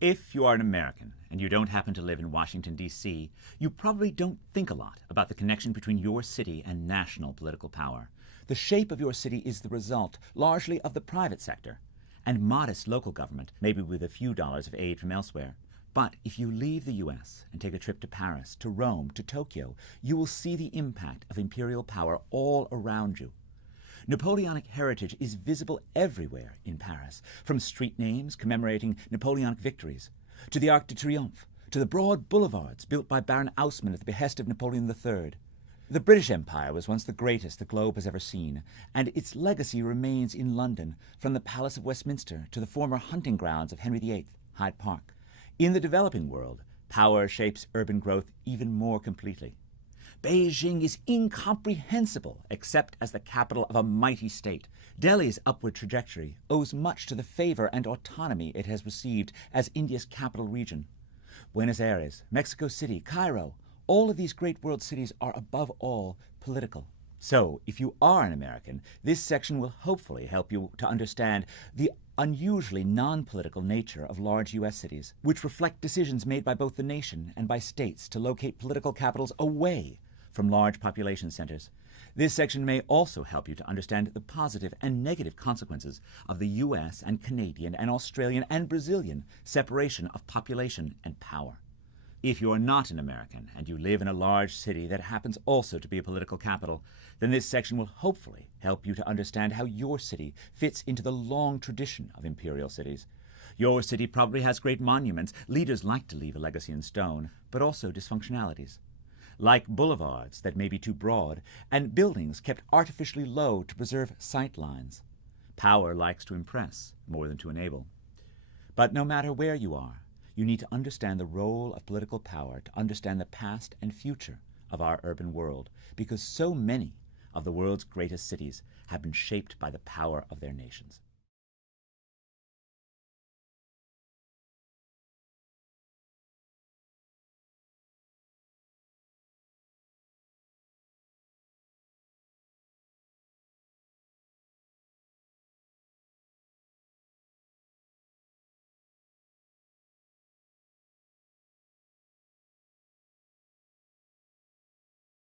If you are an American and you don't happen to live in Washington, D.C., you probably don't think a lot about the connection between your city and national political power. The shape of your city is the result, largely, of the private sector, and modest local government, maybe with a few dollars of aid from elsewhere. But if you leave the U.S. and take a trip to Paris, to Rome, to Tokyo, you will see the impact of imperial power all around you. Napoleonic heritage is visible everywhere in Paris, from street names commemorating Napoleonic victories, to the Arc de Triomphe, to the broad boulevards built by Baron Haussmann at the behest of Napoleon III. The British Empire was once the greatest the globe has ever seen, and its legacy remains in London, from the Palace of Westminster to the former hunting grounds of Henry VIII, Hyde Park. In the developing world, power shapes urban growth even more completely. Beijing is incomprehensible except as the capital of a mighty state. Delhi's upward trajectory owes much to the favor and autonomy it has received as India's capital region. Buenos Aires, Mexico City, Cairo, all of these great world cities are above all political. So, if you are an American, this section will hopefully help you to understand the unusually non-political nature of large U.S. cities, which reflect decisions made by both the nation and by states to locate political capitals away from large population centers. This section may also help you to understand the positive and negative consequences of the U.S. and Canadian and Australian and Brazilian separation of population and power. If you are not an American and you live in a large city that happens also to be a political capital, then this section will hopefully help you to understand how your city fits into the long tradition of imperial cities. Your city probably has great monuments. Leaders like to leave a legacy in stone, but also dysfunctionalities, like boulevards that may be too broad, and buildings kept artificially low to preserve sight lines. Power likes to impress more than to enable. But no matter where you are, you need to understand the role of political power to understand the past and future of our urban world, because so many of the world's greatest cities have been shaped by the power of their nations.